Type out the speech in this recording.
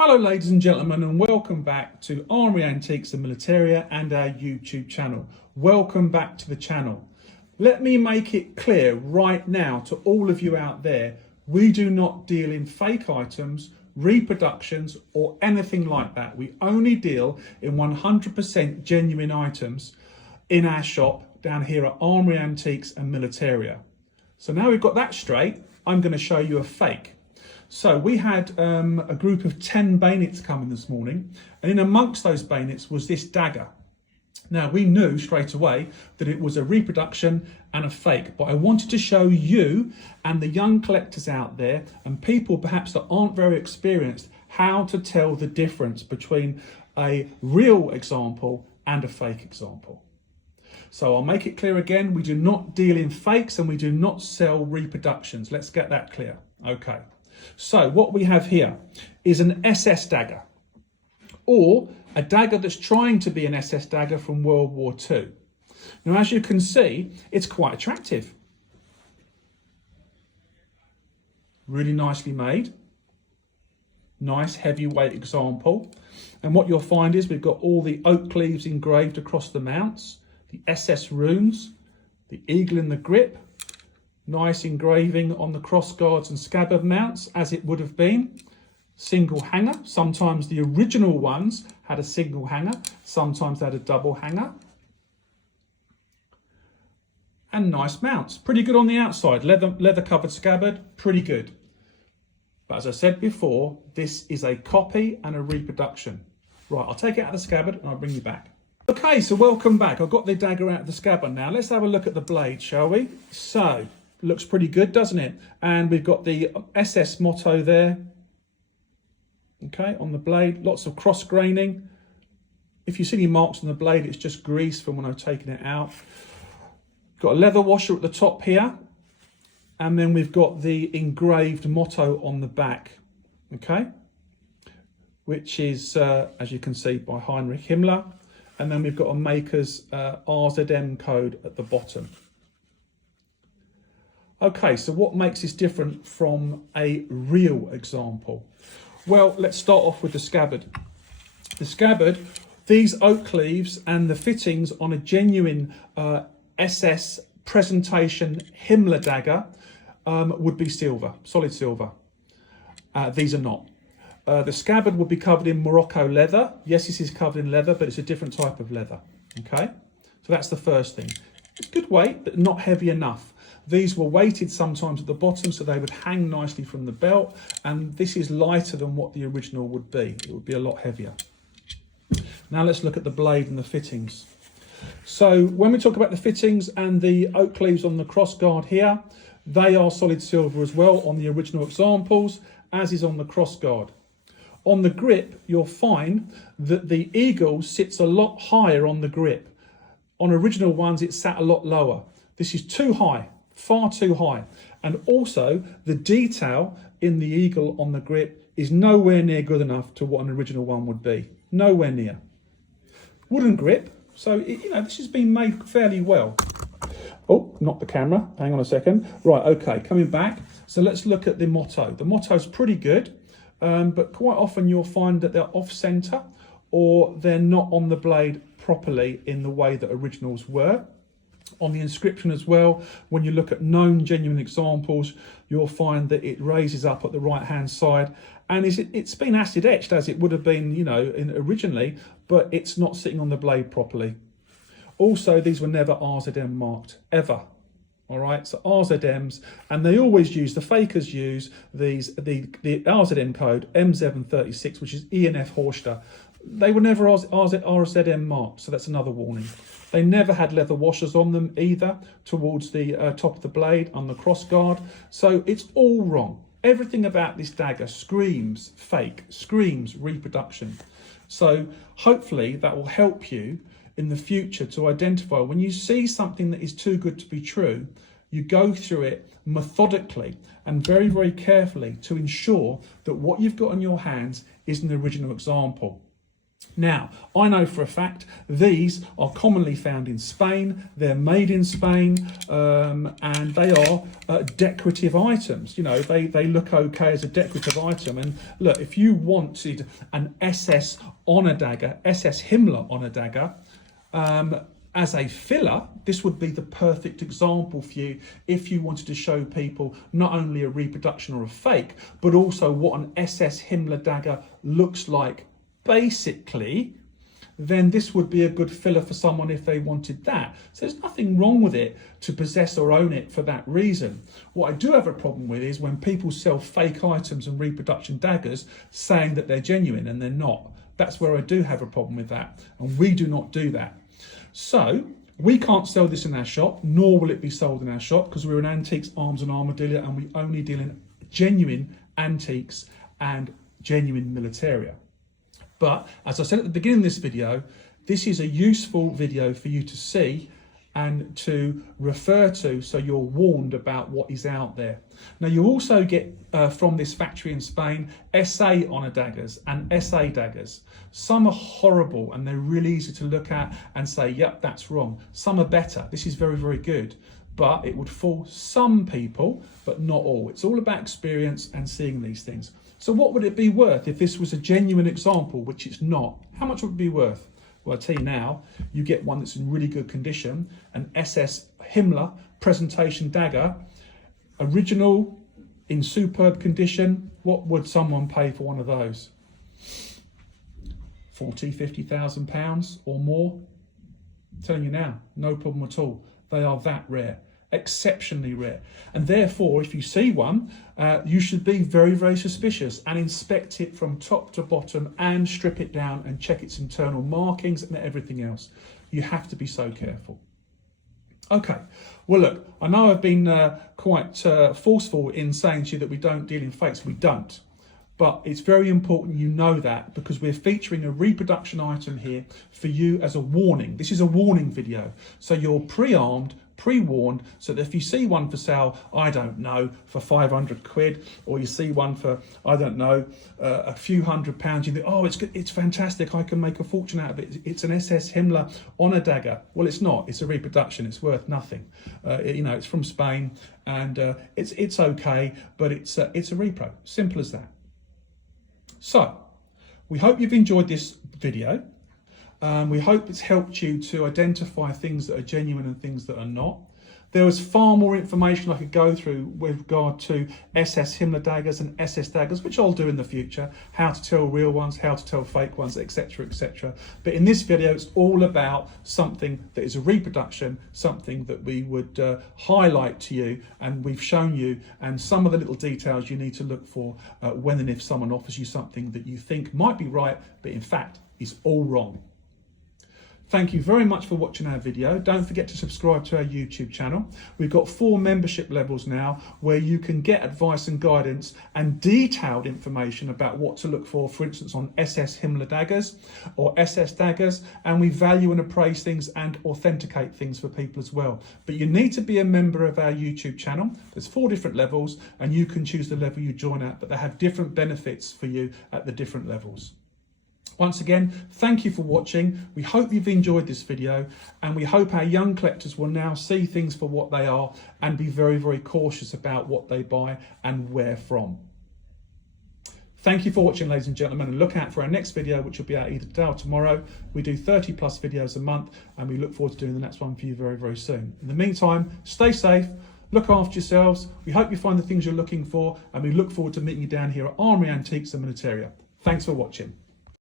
Hello ladies and gentlemen, and welcome back to Armory Antiques and Militaria and our YouTube channel. Welcome back to the channel. Let me make it clear right now to all of you out there, we do not deal in fake items, reproductions or anything like that. We only deal in 100% genuine items in our shop down here at Armory Antiques and Militaria. So now we've got that straight, I'm going to show you a fake. So we had a group of 10 bayonets coming this morning, and in amongst those bayonets was this dagger. Now we knew straight away that it was a reproduction and a fake, but I wanted to show you and the young collectors out there and people perhaps that aren't very experienced how to tell the difference between a real example and a fake example. So I'll make it clear again, we do not deal in fakes and we do not sell reproductions. Let's get that clear. Okay. So what we have here is an SS dagger, or a dagger that's trying to be an SS dagger from World War II. Now, as you can see, it's quite attractive. Really nicely made. Nice heavyweight example. And what you'll find is we've got all the oak cleaves engraved across the mounts, the SS runes, the eagle in the grip. Nice engraving on the cross guards and scabbard mounts, as it would have been. Single hanger. Sometimes the original ones had a single hanger. Sometimes they had a double hanger. And nice mounts. Pretty good on the outside. Leather covered scabbard. Pretty good. But as I said before, this is a copy and a reproduction. Right, I'll take it out of the scabbard and I'll bring you back. Okay, so welcome back. I've got the dagger out of the scabbard now. Let's have a look at the blade, shall we? So, looks pretty good, doesn't it? And we've got the SS motto there. Okay, on the blade, lots of cross graining. If you see any marks on the blade, it's just grease from when I've taken it out. Got a leather washer at the top here. And then we've got the engraved motto on the back. Okay, which is, as you can see, by Heinrich Himmler. And then we've got a maker's RZM code at the bottom. Okay, so what makes this different from a real example? Well, let's start off with the scabbard. The scabbard, these oak cleaves and the fittings on a genuine SS presentation Himmler dagger would be silver, solid silver. These are not. The scabbard would be covered in Morocco leather. Yes, this is covered in leather, but it's a different type of leather. Okay, so that's the first thing. It's good weight, but not heavy enough. These were weighted sometimes at the bottom so they would hang nicely from the belt, and this is lighter than what the original would be. It would be a lot heavier. Now let's look at the blade and the fittings. So when we talk about the fittings and the oak cleaves on the cross guard here, they are solid silver as well on the original examples, as is on the cross guard. On the grip, you'll find that the eagle sits a lot higher on the grip. On original ones, it sat a lot lower. This is too high. Far too high. And also the detail in the eagle on the grip is nowhere near good enough to what an original one would be. Nowhere near. Wooden grip, so this has been made fairly well. Oh, not the camera, hang on a second. Right, okay, coming back. So let's look at the motto. The motto's pretty good, but quite often you'll find that they're off center or they're not on the blade properly in the way that originals were. On the inscription as well, when you look at known genuine examples, you'll find that it raises up at the right hand side, and it's been acid etched as it would have been, originally, but it's not sitting on the blade properly. Also, these were never RZM marked, ever. All right, so RZMs, and they always use, the fakers use the RZM code M736, which is ENF Horster. They were never RZM marked, so that's another warning. They never had leather washers on them either, towards the top of the blade on the cross guard. So it's all wrong. Everything about this dagger screams fake, screams reproduction. So hopefully that will help you in the future to identify when you see something that is too good to be true, you go through it methodically and very, very carefully to ensure that what you've got in your hands is an original example. Now, I know for a fact these are commonly found in Spain, they're made in Spain, and they are decorative items. You know, they look okay as a decorative item. And look, if you wanted an SS honour dagger, SS Himmler honour dagger, as a filler, this would be the perfect example for you if you wanted to show people not only a reproduction or a fake, but also what an SS Himmler dagger looks like basically. Then this would be a good filler for someone if they wanted that. So there's nothing wrong with it to possess or own it for that reason. What I do have a problem with is when people sell fake items and reproduction daggers saying that they're genuine and they're not. That's where I do have a problem with that, and we do not do that. So we can't sell this in our shop, nor will it be sold in our shop, because we're an antiques, arms and armour dealer, and we only deal in genuine antiques and genuine militaria. But as I said at the beginning of this video, this is a useful video for you to see and to refer to, so you're warned about what is out there. Now you also get from this factory in Spain SA honour daggers and SA daggers. Some are horrible and they're really easy to look at and say, yep, that's wrong. Some are better. This is very, very good, but it would fool some people, but not all. It's all about experience and seeing these things. So what would it be worth if this was a genuine example, which it's not? How much would it be worth? Well, I'll tell you now, you get one that's in really good condition, an SS Himmler presentation dagger, original, in superb condition. What would someone pay for one of those? 40, 50,000 pounds or more? I'm telling you now, no problem at all. They are that rare, exceptionally rare. And therefore, if you see one, you should be very, very suspicious and inspect it from top to bottom and strip it down and check its internal markings and everything else. You have to be so careful. Okay, well look, I know I've been quite forceful in saying to you that we don't deal in fakes. We don't. But it's very important you know that, because we're featuring a reproduction item here for you as a warning. This is a warning video. So you're pre-armed, pre-warned, so that if you see one for sale, I don't know, for 500 quid, or you see one for, I don't know, a few £100, you think, oh, it's fantastic, I can make a fortune out of it. It's an SS Himmler honour dagger. Well, it's not. It's a reproduction. It's worth nothing. You know, it's from Spain, and it's okay, but it's a repro. Simple as that. So, we hope you've enjoyed this video. We hope it's helped you to identify things that are genuine and things that are not. There was far more information I could go through with regard to SS Himmler daggers and SS daggers, which I'll do in the future, how to tell real ones, how to tell fake ones, etc, etc. But in this video, it's all about something that is a reproduction, something that we would highlight to you, and we've shown you, and some of the little details you need to look for when and if someone offers you something that you think might be right, but in fact is all wrong. Thank you very much for watching our video. Don't forget to subscribe to our YouTube channel. We've got 4 membership levels now where you can get advice and guidance and detailed information about what to look for instance, on SS Himmler daggers or SS daggers, and we value and appraise things and authenticate things for people as well. But you need to be a member of our YouTube channel. There's 4 different levels, and you can choose the level you join at, but they have different benefits for you at the different levels. Once again, thank you for watching. We hope you've enjoyed this video, and we hope our young collectors will now see things for what they are and be very, very cautious about what they buy and where from. Thank you for watching, ladies and gentlemen, and look out for our next video, which will be out either today or tomorrow. We do 30+ videos a month, and we look forward to doing the next one for you very, very soon. In the meantime, stay safe, look after yourselves. We hope you find the things you're looking for, and we look forward to meeting you down here at Armoury Antiques and Militaria. Thanks for watching.